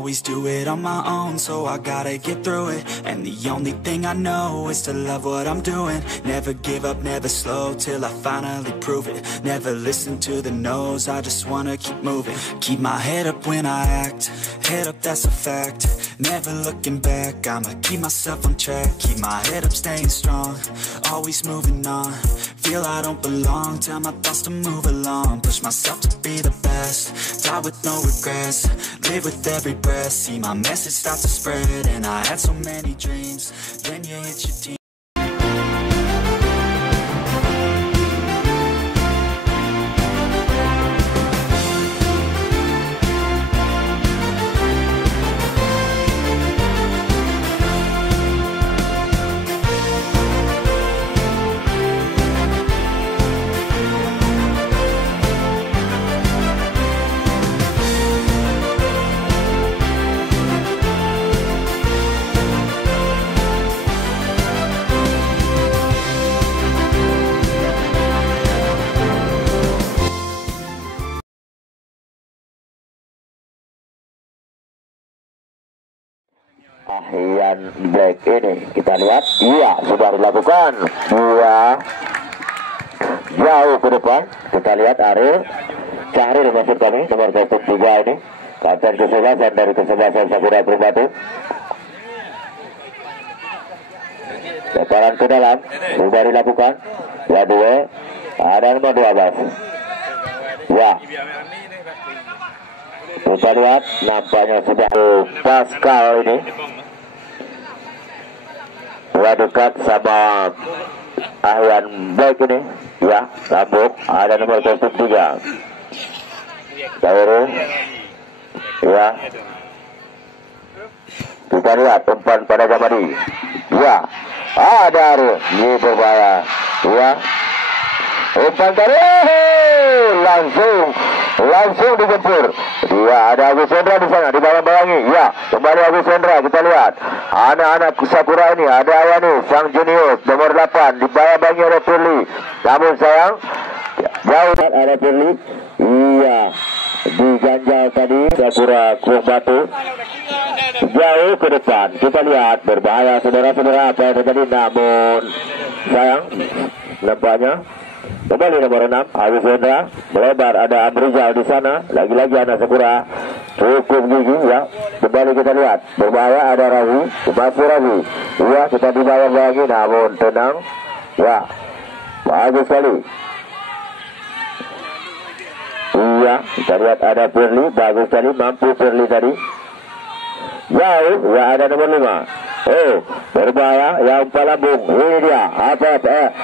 always do it on my own, so I gotta get through it. And the only thing I know is to love what I'm doing. Never give up, never slow, till I finally prove it. Never listen to the no's, I just wanna keep moving. Keep my head up when I act, head up, that's a fact. Never looking back, I'ma keep myself on track. Keep my head up, staying strong, always moving on. Feel I don't belong, tell my thoughts to move along. Push myself to be the best, die with no regrets. Live with every breath, see my message start to spread. And I had so many dreams, then you hit your team. Ahyan Black ini kita lihat, iya sudah dilakukan, dua jauh ke depan. Kita lihat Ariel Cahril maksud kami, nomor 23 ini, kapten kesebelasan dari kesebelasan Sakura Batu. Lemparan ke dalam sudah dilakukan, ya dua, ada nomor 12, ya. Kita lihat nampaknya sudah Pascal ini sudah dekat sama Ahyan Black ini, ya, sambung, ada nomor 03 Cairo, ya. Kita lihat umpan pada Jamadi, ya, ada Ariel, ini berbahaya, ya. Umpan dari langsung digempur. Ya, ada Agus Hendra di sana, dibayang-bayangi. Ya, kembali Agus Hendra. Kita lihat anak-anak Sakura ini, ada Ayani Sang Junior nomor 8, dibayang-bayangi oleh Pirli. Namun sayang, jauh ada Pirli. Iya, diganjal tadi Sakura Batu. Jauh ke depan. Kita lihat berbahaya saudara-saudara apa yang terjadi. Namun sayang, nampaknya kembali nomor 6 Agus Hendra melebar, ada Amrizal di sana, lagi-lagi anak Sakura cukup gigi, ya. Kembali kita lihat berbahaya, ada Razi, masih Razi, ya, kita dibayar lagi, namun tenang, ya, bagus sekali, iya. Kita lihat ada Pirli, bagus sekali, mampu Pirli tadi, jauh, ya, ada nomor 5. Oh, berbahaya, ya, umpan lambung. Ini dia,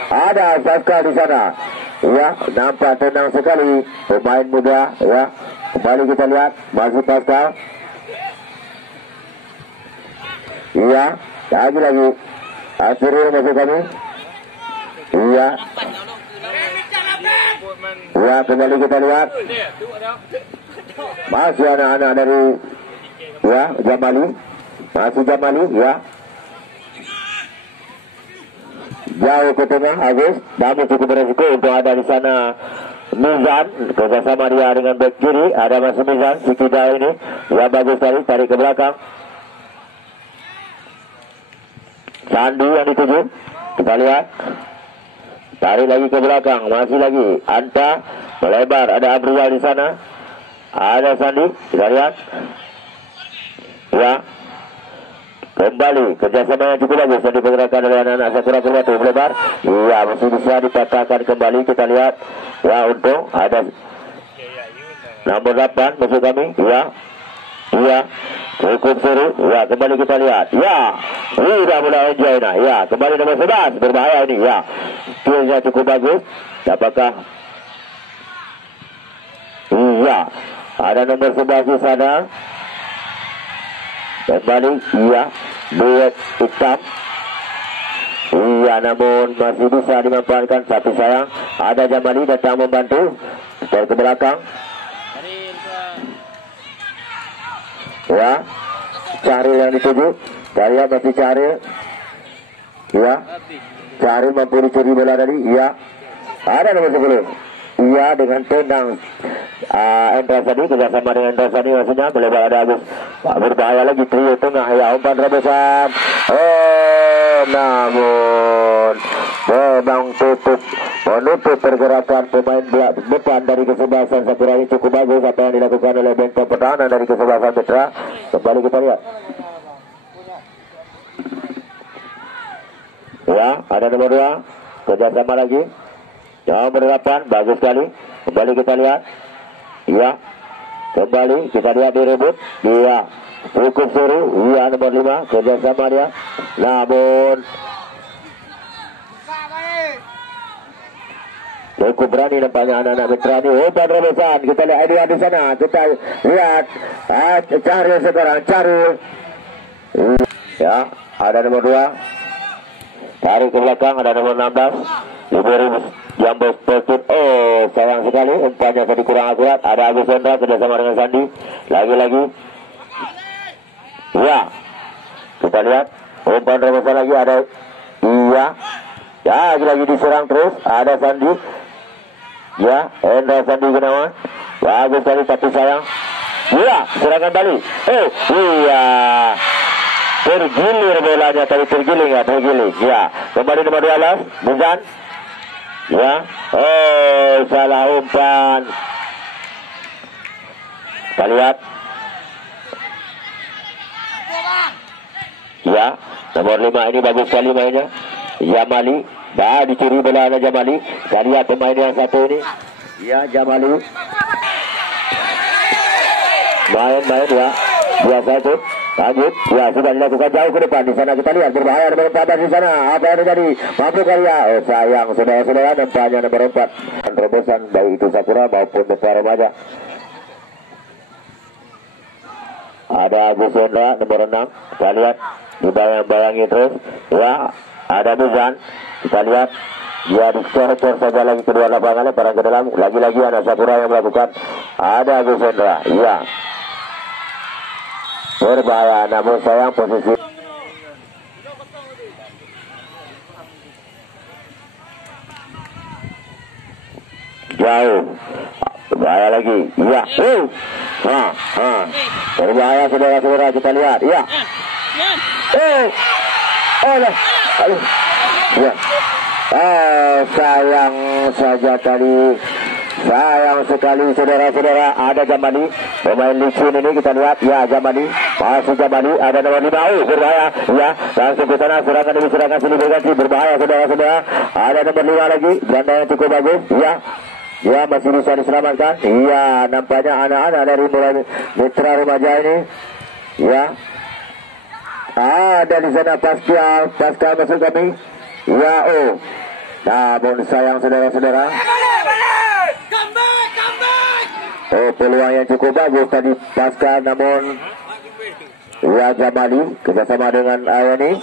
ada Pascal di sana. Ya, nampak tenang sekali pemain muda, ya. Kembali kita lihat, masih Pascal. Iya, lagi. Asirul masuk kami. Iya. Ya, kembali kita lihat. Masih anak-anak dari, ya, Jamali. Masih Jamali, ya. Jauh ke tengah Agus, namun cukup beresiko untuk ada di sana Mizan, kerjasama dia dengan back kiri, ada masih Mizan, si Kida ini, ya, bagus sekali, tarik ke belakang. Sandi yang dituju, kita lihat, tarik lagi ke belakang, masih lagi, Anta, melebar, ada Abrizal di sana, ada Sandi, kita lihat, ya. Kembali kerjasama yang cukup bagus yang dipergerakan oleh anak-anak Sakura Batu, melebar, iya, masih bisa dipatahkan kembali. Kita lihat, ya, untung ada nomor 8 masuk kami, ya, iya, cukup seru, ya. Kembali kita lihat, ya, sudah mulai enjoy, nah, ya, kembali nomor 11, berbahaya ini, ya, skillnya cukup bagus, apakah, iya, ada nomor 11 di sana. Kembali, iya, duet hitam, iya, namun masih bisa dimanfaatkan, tapi sayang ada Jamali datang membantu dari ke belakang, ya. Cahril yang dituju, saya masih Cahril, ya. Cahril mampu dicuri bola tadi, iya, ada nomor 10, Iya, dengan tenang. Endra Sandi kerjasama dengan Endra Sandi maksudnya melebar ada Agus. Berbahaya lagi trio tengah ya, umpan terobosan. Namun memang menutup pergerakan pemain depan dari kesebelasan Sakura ini cukup bagus apa yang dilakukan oleh benteng pertahanan dari kesebelasan Mitra. Kembali kita lihat. Ya, ada nomor 2 kerjasama lagi. Nomor 8 bagus sekali. Kembali kita lihat. Ya, kembali kita lihat direbut. Dia cukup seru. Iya, nomor 5 kerjasama dia. Namun cukup berani nampaknya anak-anak Mitra ini. Umpan terobosan. Kita lihat dia di sana. Kita lihat cari sekarang. Cari. Ya, ada nomor 2. Tarik ke belakang, ada nomor 16. Diberi jambos postur. Sayang sekali umpannya tadi kurang akurat. Ada Agus Hendra kerjasama dengan Sandi. Lagi-lagi. Ya, kita lihat umpan terobosan lagi ada. Iya. Ya, lagi diserang terus. Ada Sandi. Ya, Hendra Sandi Gunawan. Bagus sekali tapi sayang. Ya, serangan balik. Iya. Tergilir bolanya tadi, tergiling ya, tergiling. Ya, kembali nomor 12, Muzan. Ya, salah umpan. Kita lihat. Ya, nomor 5 ini bagus sekali mainnya. Jamali, dicuri bolanya Jamali. Kita lihat pemain yang satu ini. Ya, Jamali. Main ya, biasa itu. Lanjut, ya sudah dilakukan jauh ke depan. Di sana kita lihat berbahaya nomor 14 di sana. Apa yang terjadi? Mampu karya. Sayang saudara-saudara, nampaknya nomor 4. Terobosan baik itu Sakura maupun Depa Remaja. Ada Agus Hendra nomor 6. Kita lihat dibayang-bayangi terus. Ya, ada Muzan. Kita lihat dia dicor-cor saja lagi kedua lapangan, lemparan ke dalam. Lagi-lagi ada Sakura yang melakukan. Ada Agus Hendra. Ya. Berbahaya, namun sayang posisi jauh. Berbahaya lagi. Ya. Berbahaya saudara-saudara, kita lihat. Ya. Ya. Sayang saja tadi. Sayang sekali saudara-saudara. Ada Jamali, pemain licin ini kita lihat. Ya, Jamali, masih Jamali. Ada nomor 5. Berbahaya. Ya, langsung ke sana. Serangan demi serangan sini berganti. Berbahaya saudara-saudara. Ada nomor 5 lagi. Ganda yang cukup bagus. Ya, ya masih bisa diselamatkan. Iya, nampaknya anak-anak dari mulai Mitra Remaja ini. Ya, ada di sana Pascal masuk kami. Ya, namun sayang saudara-saudara. Peluang yang cukup bagus tadi Pascal, namun ya Jamali kerjasama dengan Ayani.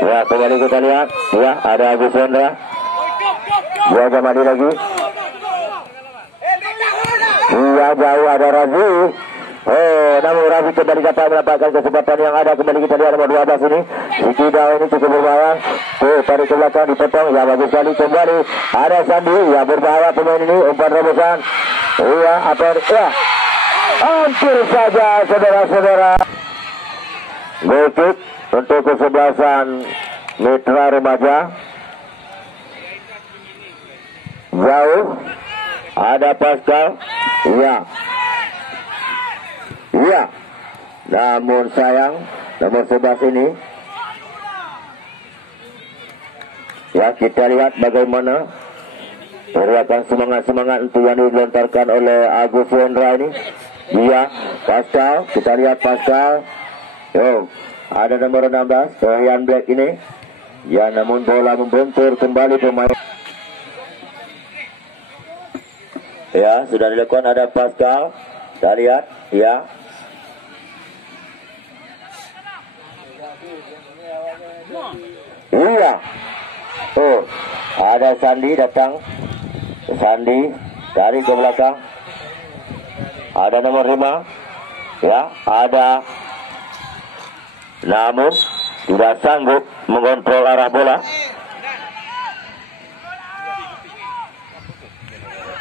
Ya, kembali kita lihat. Ya, ada Agus Hendra. Ya, Jamali lagi. Iya, jauh ada Razi. Namun Rafi kembali dapat mendapatkan kesempatan yang ada. Kembali kita lihat nomor 12 ini. Tidak, ini cukup berbahaya. Tarik ke belakang dipotong. Ya, bagus sekali. Kembali ada Sandi. Ya, berbahaya pemain ini. Umpan terobosan. Iya, ya. Hampir saja saudara-saudara. Goal untuk kesebelasan Mitra Remaja. Jauh. Ada Pascal. Ya. Iya, namun sayang nomor 11 ini. Ya, kita lihat bagaimana teriakan semangat-semangat untuk yang dilontarkan oleh Agus Hendra ini. Iya, Pascal, kita lihat Pascal. Ada nomor 16, Ryan Black ini. Ya, namun bola membentur kembali pemain. Ya, sudah dilakukan, ada Pascal. Kita lihat, ya. Iya. Ada Sandi datang. Sandi tarik ke belakang. Ada nomor 5. Ya, ada. Namun tidak sanggup mengontrol arah bola.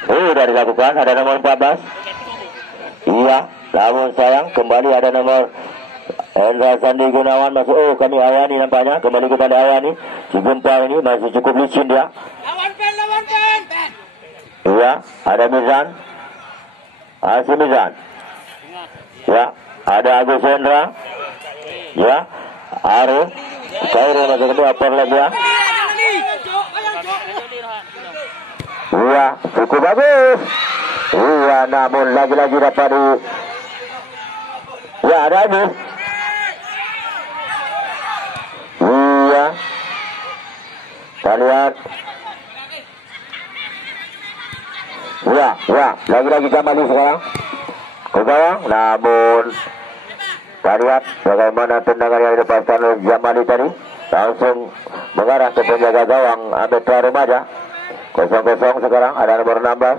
Sudah dilakukan, ada nomor 14. Iya, namun sayang kembali ada nomor Hendra Sandi Gunawan masuk. Oh, kami Ayani nampaknya. Kembali kepada Ayani. Si Gempar ini masih cukup licin dia. Lawan pen. Iya, ada Mizan. Asih Mizan. Ya, ada Agus Hendra. Ya, Aru. Kairo masuk ke upper leg ya. Iya, cukup bagus. Iya, namun lagi-lagi dapat di. Ya, ada Agus. Iya. Kita lihat. Ya, lagi-lagi Jamali sekarang. Ke gawang, namun kita lihat bagaimana tendangan yang dilepaskan oleh Jamali tadi. Langsung mengarah ke penjaga gawang Abetra Remaja. 0-0 sekarang, ada nomor 16.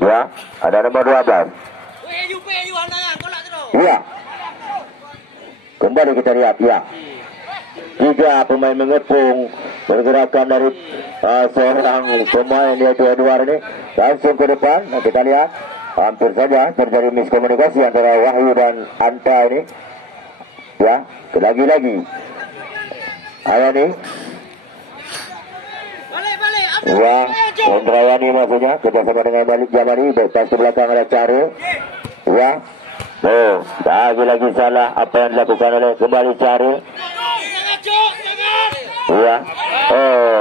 Ya, ada nomor 12. Iya. Kembali kita lihat, ya. 3 pemain mengepung pergerakan dari seorang pemain yaitu Edward ini. Langsung ke depan, nah, kita lihat. Hampir saja terjadi miskomunikasi antara Wahyu dan Anta ini. Ya, lagi-lagi. Ayani. Wah, Hendrayani maksudnya kerjasama dengan Malik Jamali. Bekas ke belakang ada Cari. Ya. Oh, lagi-lagi salah apa yang dilakukan oleh kembali Cari. Ya. Oh.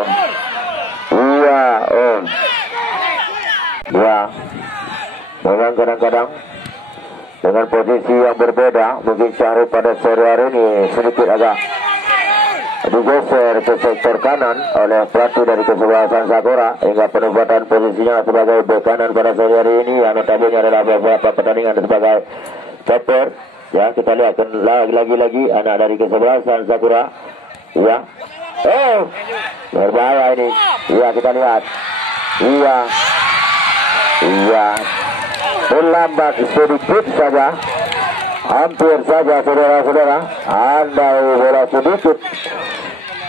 Iya. Oh. Ya. Memang kadang-kadang dengan posisi yang berbeda, mungkin Cari pada sore hari ini sedikit agak digeser ke sektor kanan oleh pelatih dari kesebelasan Sakura, hingga penempatan posisinya sebagai bek kanan pada sore hari ini yang notabene adalah beberapa pertandingan sebagai stopper. Ya, kita lihat lagi anak dari kesebelasan Sakura. Ya, oh, berbahaya ini. Ya, kita lihat. Iya, terlambat sedikit saja. Hampir saja saudara-saudara, andai bola sedikit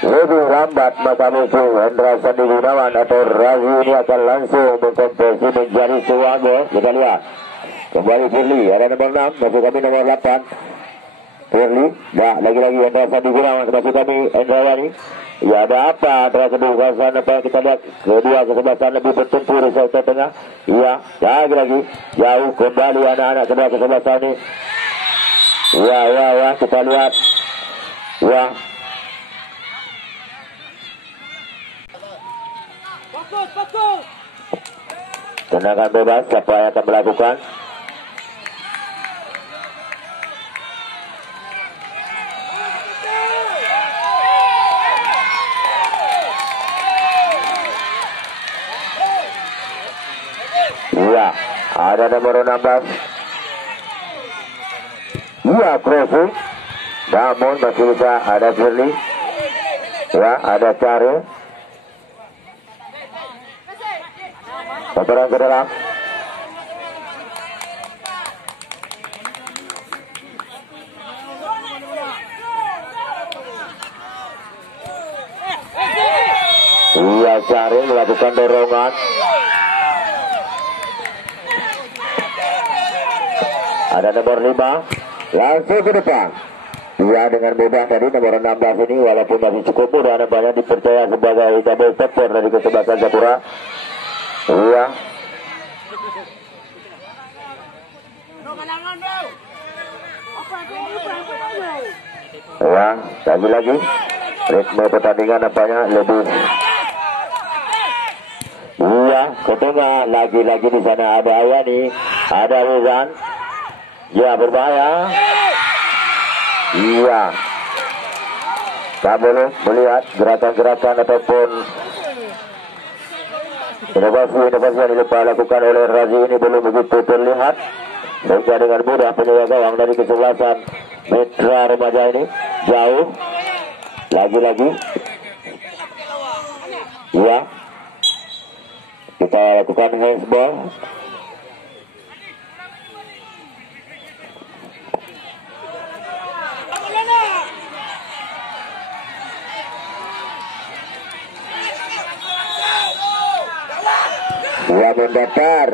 lebih lambat, maka mungkin Hendra Sandi Gunawan atau Razi ini akan langsung mengkonversi menjadi sebuah gol. Kita lihat kembali Firly, ada nomor 6, masuk kami nomor 8 Firly. Nah, lagi-lagi Hendra Sandi Gunawan, masuk kami Hendrayani. Ya, ada apa antara kedua kesebelasan? Apa yang kita lihat kedua kesebelasan lebih bertempur di sektor tengah. Iya, lagi-lagi jauh kembali anak-anak kedua kesebelasan ini. Ya, kita lihat. Ya. Fokus. Tendangan bebas, siapa yang akan melakukan? Iya, ada nomor 16. Iya, crossing. Namun masih bisa ada Firly. Ya, ada Cari. Puteran ke dalam. Iya, Cari melakukan dorongan. Ada nomor 5. Langsung ke depan. Iya, dengan bebas tadi nomor 16 ini walaupun masih cukup muda, nampaknya dipercaya sebagai double stopper dari kesebelasan Sakura. Iya. Ya, lagi-lagi ritme pertandingan nampaknya lebih. Iya, ke tengah lagi-lagi di sana ada Ayani, ada Rizan. Ya, berbahaya. Iya. Tak boleh melihat gerakan-gerakan ataupun inovasi yang dilakukan oleh Razi ini belum begitu terlihat, sehingga dengan mudah penjaga gawang dari kesebelasan Mitra Remaja ini jauh. Lagi-lagi. Ya. Kita lakukan handsball. Dua mendatar.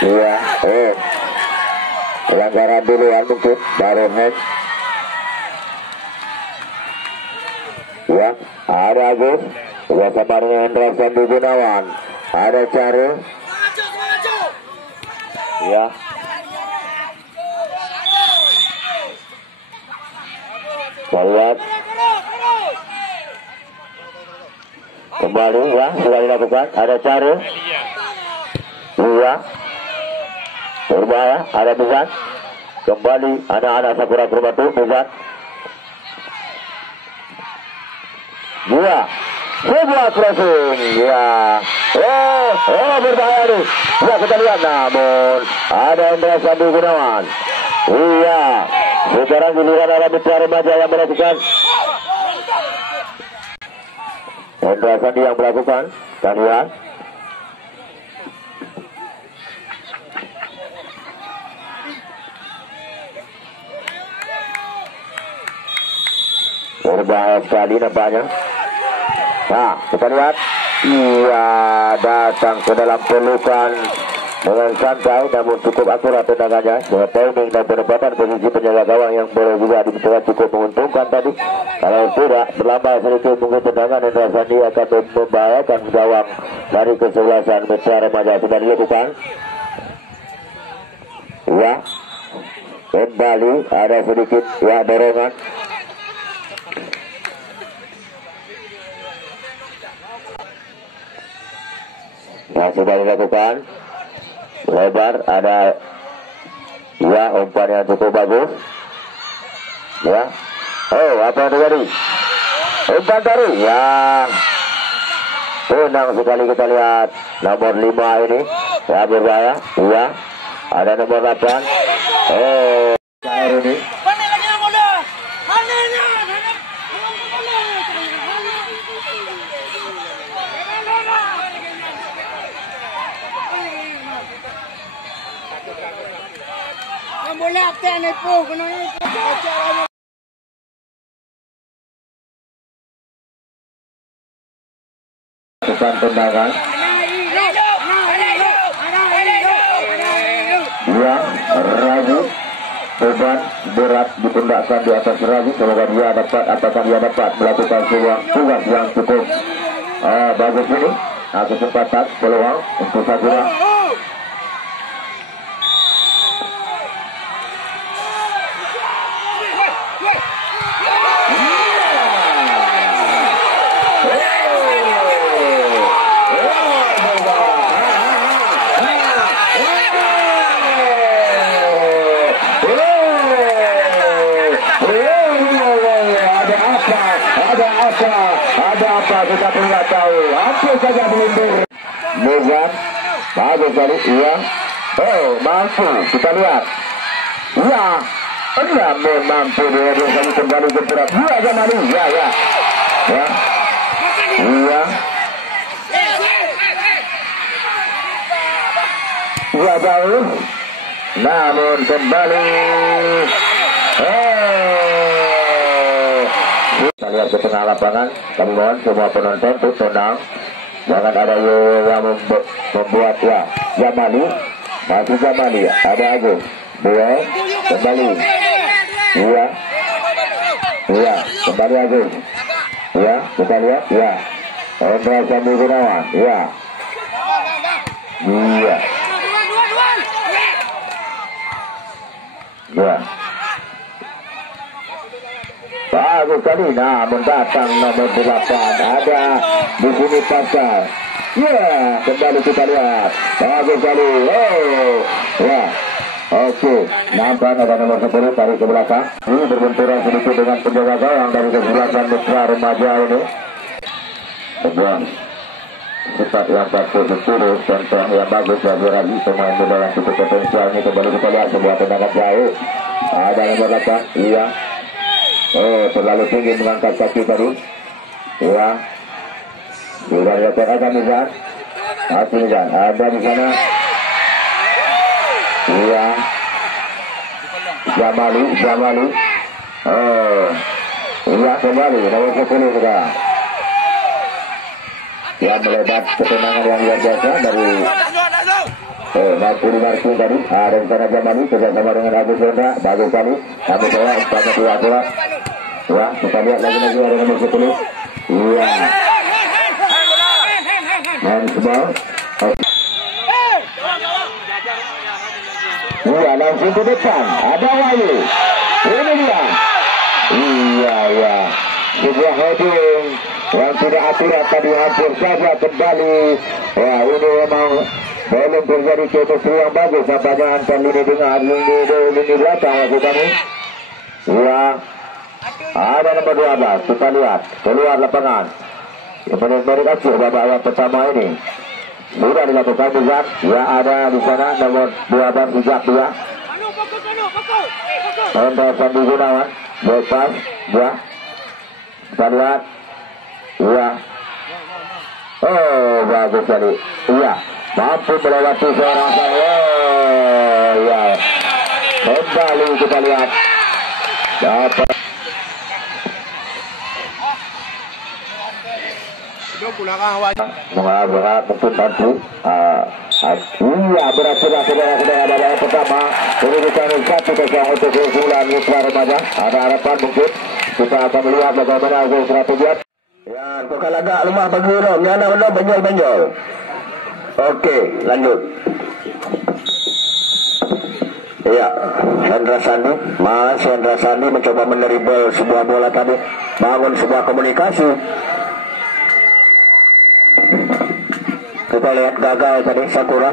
Iya, pelanggaran duluan mungkin baru head. Ya, ada Agus bersama dengan Rasandi Gunawan. Ada Cari. Ya. Lihat. Kembali ya, sudah dilakukan. Ada Cari. Dua. Berbahaya, ada Mizan. Kembali anak-anak Sakura Kurbatu, Mizan. Dua. Sebuah crossing. Ya. Berbahaya nih. Ya, kita lihat. Namun ada Indra Sandi Gunawan. Iya. Sekarang giliran ada Mitra Remaja yang melakukan. Indra Sandi yang melakukan. Kita lihat. Berbahaya sekali nampaknya. Nah, kita lihat. Iya, datang ke dalam pelukan dengan santai namun cukup akurat tendangannya. Dengan timing dan penempatan posisi penjaga gawang yang boleh juga dibicarakan cukup menguntungkan tadi. Kalau tidak berlambat sedikit mungkin tendangan Indra Sandi akan membahayakan gawang dari kesebelasan Mitra Remaja. Sudah dilakukan. Ya, kembali ada sedikit ya dorongan. Nah, sudah dilakukan. Lebar ada ya umpan yang cukup bagus. Ya. Apa yang terjadi? Umpan baru. Ya. Tenang sekali kita lihat nomor 5 ini. Ya, berbahaya. Ya. Ada nomor 8. Cair ini. Boleh aktif ni pun kena ni. Bukan tendangan. Dia ragu. Beban berat dipundakkan di atas ragu. Semoga dia dapat, apakah dia dapat melakukan sebuah tugas yang cukup bagus ini. Kesempatan peluang untuk Sakura. Kita tidak tahu apa saja mundur. Mizan bagus kali. Iya. Mampu kita lihat. Iya. Namun mampu dia kembali ke berat. Iya kembali. Ya. Iya. Iya jauh. Namun kembali. Kita lihat ke tengah lapangan. Kami mohon semua penonton untuk tenang. Jangan ada yang membuat ya. Jamali. Masih Jamali. Ada Agus. Dua. Kembali. Iya. Kembali Agus. Iya. Kita lihat. Ya. Indra Sandi Gunawan. Iya. Bagus kali, namun datang nomor 8 ada di sini Pasar. Ya, kembali kita lihat. Bagus kali. Ya. Oke, nampak ada nomor 10 tarik ke belakang. Ini berbenturan sedikit dengan penjaga gawang dari kesebelasan Mitra Remaja ini. Sebuah sifat yang bagus berturut, contoh yang bagus bagi Rabi, pemain muda yang cukup potensial ini. Kembali kita lihat sebuah tendangan jauh. Ada nomor 8. Iya. Terlalu tinggi mengangkat kaki tadi. Ya. Sudah dilakukan ada Mizan. Ada di sana. Iya. Jamali. Iya kembali nomor 10 sekarang. yang melebat ketenangan yang luar biasa dari Marku tadi. Dan sana Jamani bersama dengan Agus Hendra, bagus sekali. Agus Hendra umpama dua. Wah, kita lihat lagi ada nomor 10. Iya. Handball. Iya, langsung ke depan. Ada Wahyu. Ini dia. Iya. Sebuah heading yang tidak akurat tadi, hampir saja kembali. Ya, ini memang belum terjadi chemistry yang bagus. Nampaknya Anton lini tengah, lini belakang lakukan ini. Ya, ada nomor 12. Kita lihat keluar lapangan. Menit-menit akhir babak yang pertama ini sudah dilakukan juga. Ya, ada di sana nomor 12 hijab dia. Hendra Sandi Gunawan, lepas ya. Kita lihat. Ya. Oh, bagus sekali. Iya, mampu melewati seorang saya. Ya. Kembali kita lihat. Dapat. Mengarah mungkin nanti. Iya, berhasil ada yang pertama. Ini kita 1-0 untuk keunggulan Mitra Remaja. Ada harapan mungkin. Kita akan melihat bagaimana hasil strategi. Ya, bukan agak lemah bagi Rom. Nyana benjol. Oke, lanjut. Iya, Hendra Sandi mencoba meneribel sebuah bola tadi, bangun sebuah komunikasi. Kita lihat gagal tadi Sakura.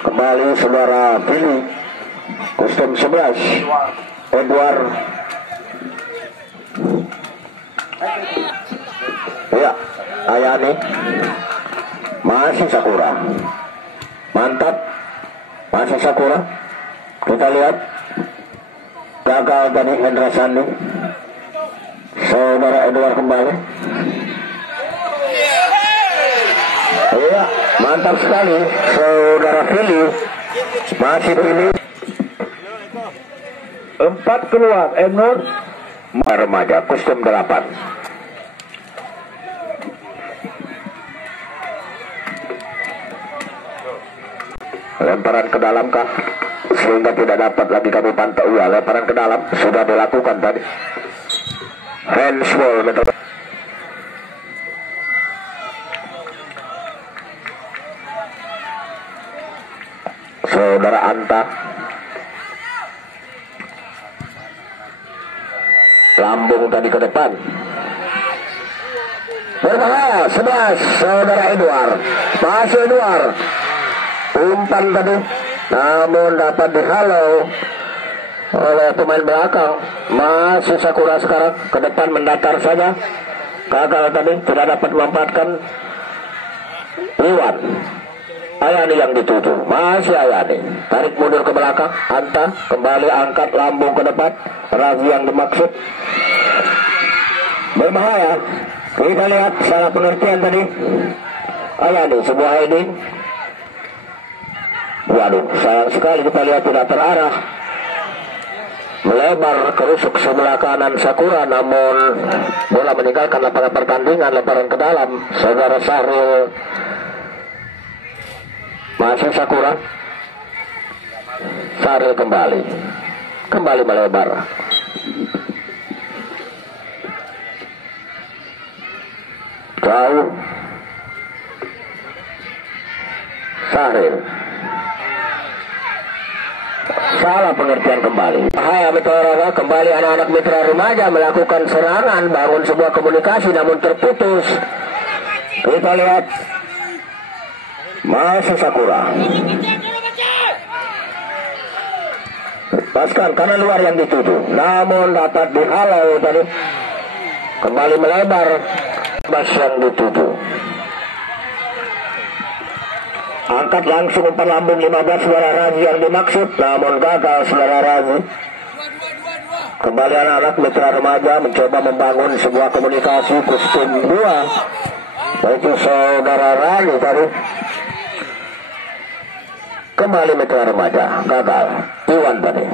Kembali saudara Billy. Kostum 11 Edward. Ya, Ayani. Masih Sakura. Mantap. Masih Sakura. Kita lihat gagal tadi Hendra Sandi. Saudara Edward kembali. Iya, mantap sekali saudara Fili. Masih Fili. 4 keluar Emnur Remaja kostum 8. Lemparan ke dalam kah? Sehingga tidak dapat lagi kami pantau. Ya, lemparan ke dalam sudah dilakukan tadi. Handsball betul. Saudara Anta. Lambung tadi ke depan. Berbahaya, 11 saudara Edward. Masih Edward. Umpan tadi, namun dapat dihalau oleh pemain belakang. Masih Sakura sekarang ke depan mendatar saja. Gagal tadi, tidak dapat memanfaatkan. Iwan Ayani yang dituju. Masih Ayani. Tarik mundur ke belakang. Anta kembali angkat lambung ke depan. Razi yang dimaksud. Berbahaya. Kita lihat salah pengertian tadi. Ayani sebuah heading. Waduh, sayang sekali kita lihat tidak terarah. Melebar kerusuk sebelah kanan Sakura, namun bola meninggalkan lapangan pertandingan. Lemparan ke dalam saudara Sahrul. Masih Sakura. Sahrul kembali melebar. Jauh. Sahrul. Salah pengertian kembali. Bahaya Mitra kembali anak-anak Mitra Remaja melakukan serangan, bangun sebuah komunikasi namun terputus. Kita lihat masih Sakura. Lepaskan kanan luar yang dituju, namun dapat dihalau tadi. Kembali melebar. Bas yang dituju. Angkat langsung umpan lambung 15 saudara Razi yang dimaksud, namun gagal saudara Razi. Kembali anak-anak Mitra Remaja mencoba membangun sebuah komunikasi kostum 2. Itu saudara Razi tadi. Kembali Mitra Remaja, gagal. Iwan tadi.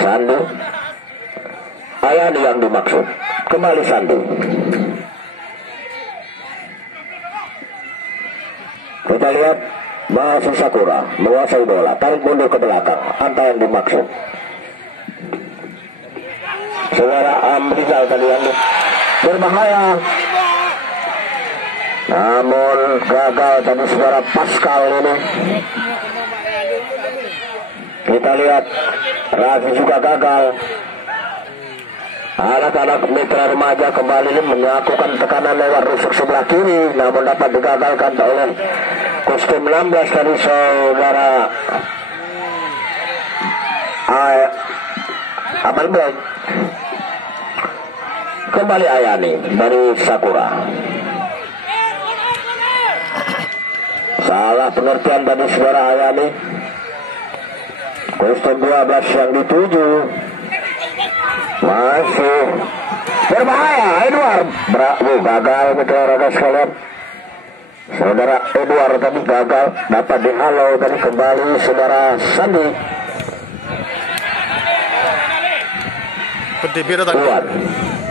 Sandi. Ayani yang dimaksud. Kembali Sandi. Kita lihat Masih Sakura menguasai bola, tarik mundur ke belakang, antara yang dimaksud. Saudara Amrizal tadi yang berbahaya, namun gagal tadi saudara Pascal ini. Kita lihat Rafi juga gagal. Anak-anak mitra remaja kembali melakukan tekanan lewat rusuk sebelah kiri, namun dapat digagalkan oleh kostum 16 dari saudara Aman Black. Kembali Ayani dari Sakura. Salah pengertian tadi saudara Ayani. Kostum 12 yang dituju. Masih berbahaya Edward. Gagal olahraga sekalian. Saudara Edward tadi gagal, dapat dihalau tadi kembali saudara Sandi. Kuat,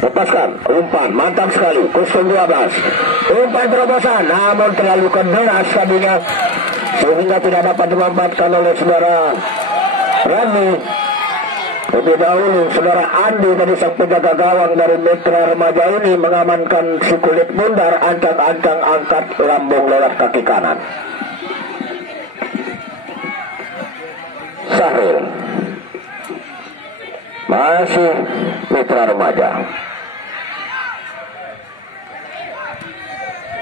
lepaskan, umpan, mantap sekali, kostum 12. Umpan terobosan, namun terlalu keras tadinya, sehingga tidak dapat dimanfaatkan oleh saudara Rani. Lebih dahulu saudara Andi tadi sang penjaga gawang dari mitra remaja ini mengamankan si kulit bundar, ancang-ancang angkat lambung lewat kaki kanan. Sahil masih mitra remaja,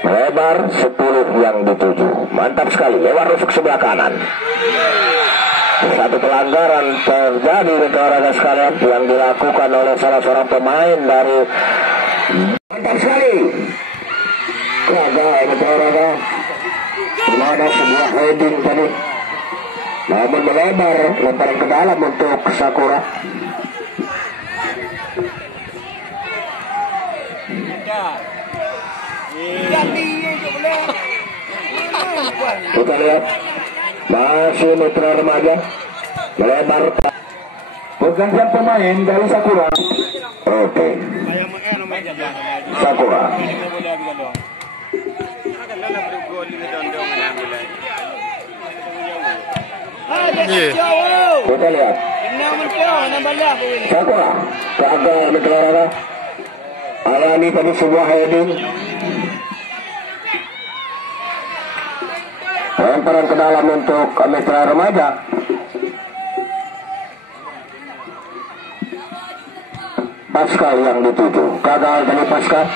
melebar 10 yang dituju, mantap sekali lewat rusuk sebelah kanan. Satu pelanggaran terjadi rekan-rekan sekalian yang dilakukan oleh salah seorang pemain dari mantap sekali. Gagal rekan-rekan. Dimana sebuah heading tadi, namun melebar, lemparan ke dalam untuk Sakura. Kita lihat masih mitra remaja melebar pergantian pemain dari Sakura. Oke. Sakura. Kita lihat Sakura gagal mitra remaja. Alami tadi sebuah heading, lemparan ke dalam untuk mitra remaja. Pascal yang dituju, gagal dari Pascal.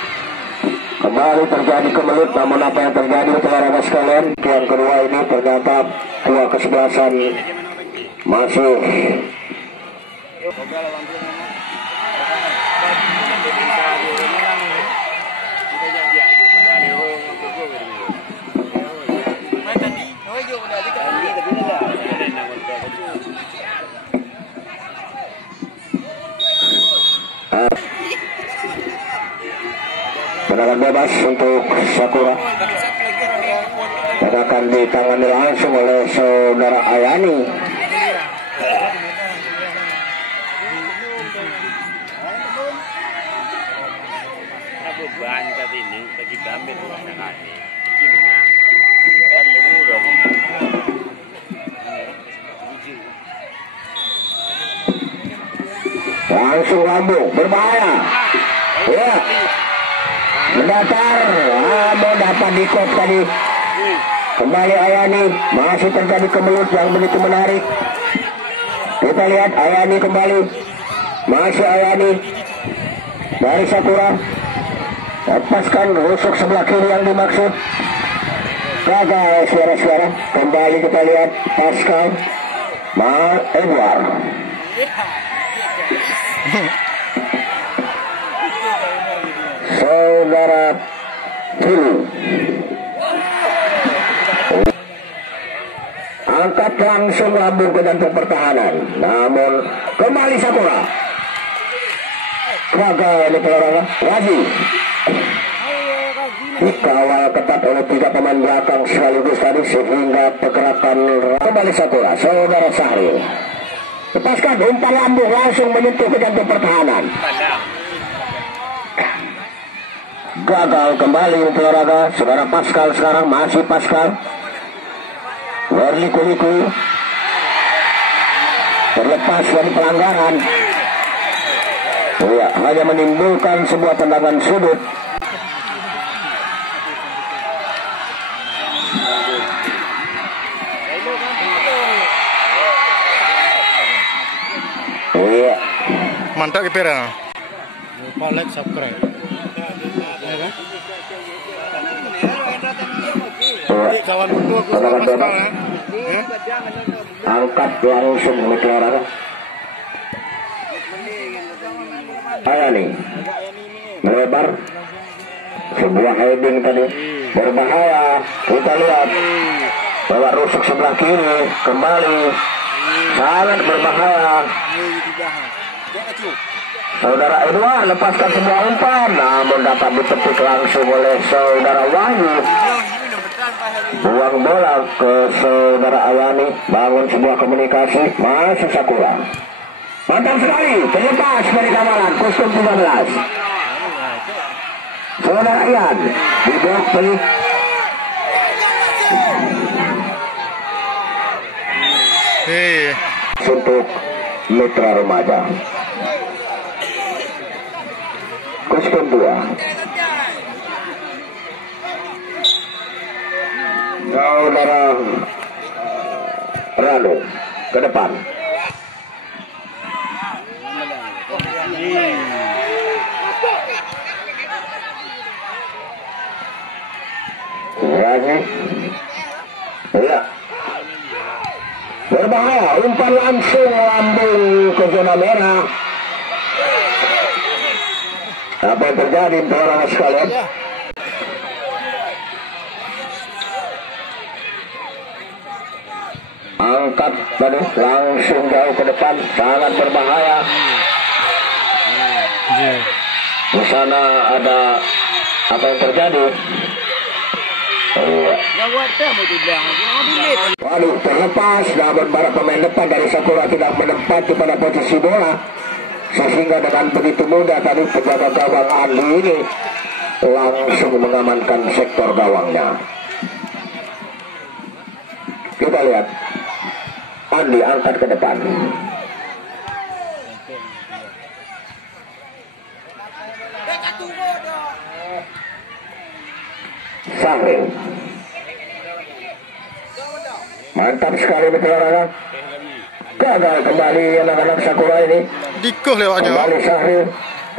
Kembali terjadi kemelut, namun apa yang terjadi rekan-rekan sekalian, yang kedua ini ternyata dua kesebelasan masih tendangan bebas untuk Sakura, dan akan ditangani langsung oleh saudara Ayani. Langsung lambung, berbahaya. Ya, mendatar, namun dapat dikop tadi. Kembali Ayani, masih terjadi kemelut yang begitu menarik. Kita lihat Ayani kembali, masih Ayani dari Sakura. Lepaskan rusuk sebelah kiri yang dimaksud. Gagal suara-suara. Kembali kita lihat Pascal Edward. Saudara Kili angkat langsung lambung ke jantung pertahanan, namun kembali Sakura. Gagal ini pelorong lagi. Dikawal ketat oleh 3 pemain belakang sekaligus tadi, sehingga pergerakan kembali Sakura. Saudara Sahil lepaskan umpan lambung langsung menyentuh ke jantung pertahanan. Gagal kembali untuk olahraga. Saudara Pascal sekarang masih Pascal berliku-liku terlepas dari pelanggaran. Ya, hanya menimbulkan sebuah tendangan sudut. Iya. Mantap kepera. Lupa like, subscribe. Kawan berdua aku sama Pascal ya. Angkat langsung Mutiara. Ayani melebar, sebuah heading tadi berbahaya. Kita lihat bahwa rusuk sebelah kiri kembali sangat berbahaya. Saudara Edward lepaskan sebuah umpan, namun dapat ditepik langsung oleh saudara Wahyu. Buang bola ke saudara Ayani, bangun sebuah komunikasi, masih Sakura. Mantap sekali, terlepas dari kawalan, kostum 13. Saudara Ian, di blok pelik. Untuk Mitra Remaja. Kostum 2. Saudara Rano ke depan. Lagi. Ya. Berbahaya, umpan langsung lambung ke zona merah. Apa yang terjadi teman-teman sekalian? Angkat tadi langsung jauh ke depan, sangat berbahaya. Di sana ada apa yang terjadi? Waduh, terlepas, namun para pemain depan dari Sakura tidak menempati pada posisi bola, sehingga dengan begitu mudah tadi penjaga gawang Andi ini langsung mengamankan sektor gawangnya. Kita lihat Andi angkat ke depan. Sahri. Mantap sekali Mitra. Gagal kembali anak-anak Sakura ini. Dikuh lewatnya. Kembali Sahri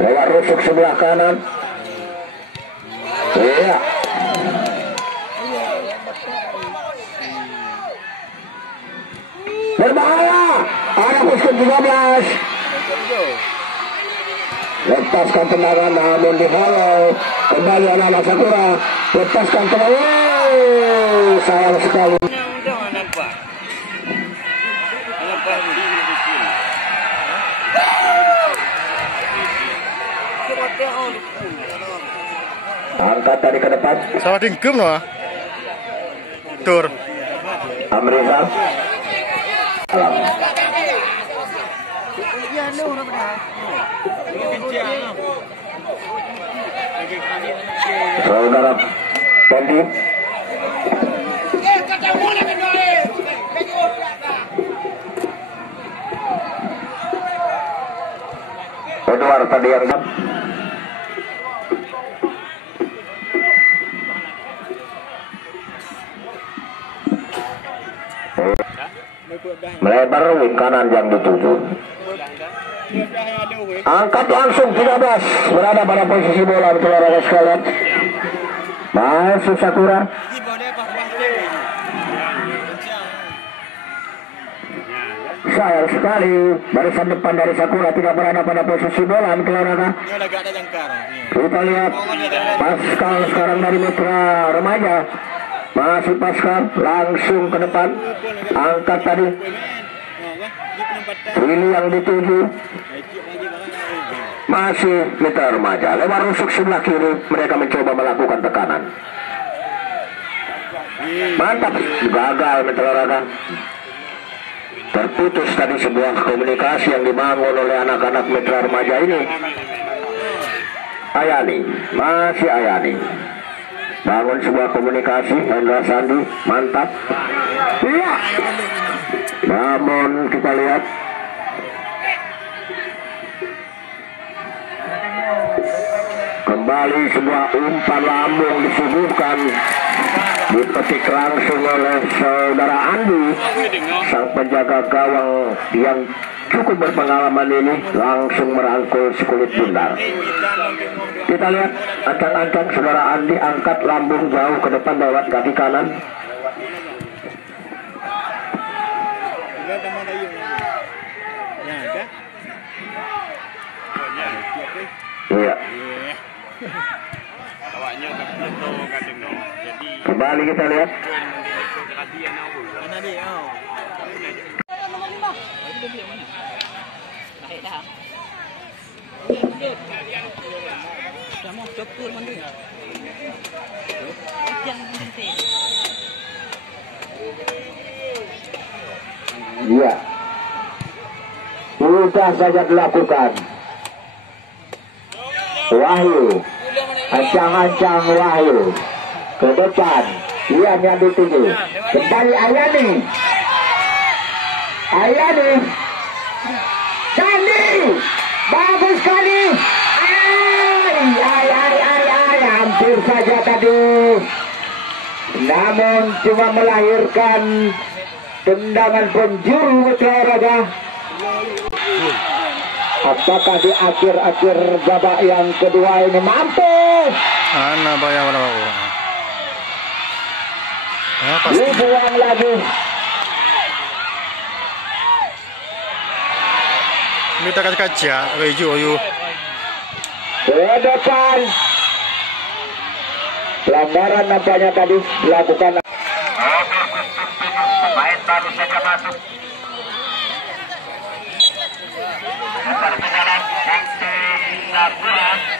lewat rusuk sebelah kanan. Iya. Berbahaya. Ada kostum 13. Lepaskan tendangan namun dihalau. Kembali anak-anak Sakura. Lepaskan tendangan. Sayang sekali. Angkat tadi ke depan. Sama tingkum loh. Tur. Amrizal. Alam. Saudara Pendi. Edward tadi yang melebar wing kanan yang dituju. Angkat langsung 13 berada pada posisi bola saudara sekalian. Masih Sakura. Sayang sekali barisan depan dari Sakura tidak berada pada posisi bola saudara. Kita lihat Pascal sekarang dari Mitra Remaja. Masih Pascal langsung ke depan. Angkat tadi. Ini yang dituju. Masih Mitra Remaja. Lewat rusuk sebelah kiri mereka mencoba melakukan tekanan. Mantap. Gagal Mitra Remaja. Terputus tadi sebuah komunikasi yang dibangun oleh anak-anak Mitra Remaja ini. Ayani. Masih Ayani. Bangun sebuah komunikasi. Hendra Sandi mantap. Iya. Namun kita lihat kembali sebuah umpan lambung disuguhkan, dipetik langsung oleh saudara Andi, sang penjaga gawang yang cukup berpengalaman ini, langsung merangkul sekulit bundar. Kita lihat ancang-ancang saudara Andi angkat lambung jauh ke depan lewat kaki kanan. Iya. Kembali kita lihat. Iya. Sudah saja dilakukan. Wahyu, ancang-ancang Wahyu ke depan, dia yang dituju. Kembali Ayani, Sandi, bagus sekali. Hampir saja tadi, namun cuma melahirkan tendangan penjuru olahraga. Apakah di akhir-akhir babak yang kedua ini mampu? Anak bayar berapa orang? Dibuang lagi. Kita kasih kaca, keju. Ke depan. Pelanggaran nampaknya tadi dilakukan. Pemain baru saja masuk. Antar berjalan, Sakti Sabula.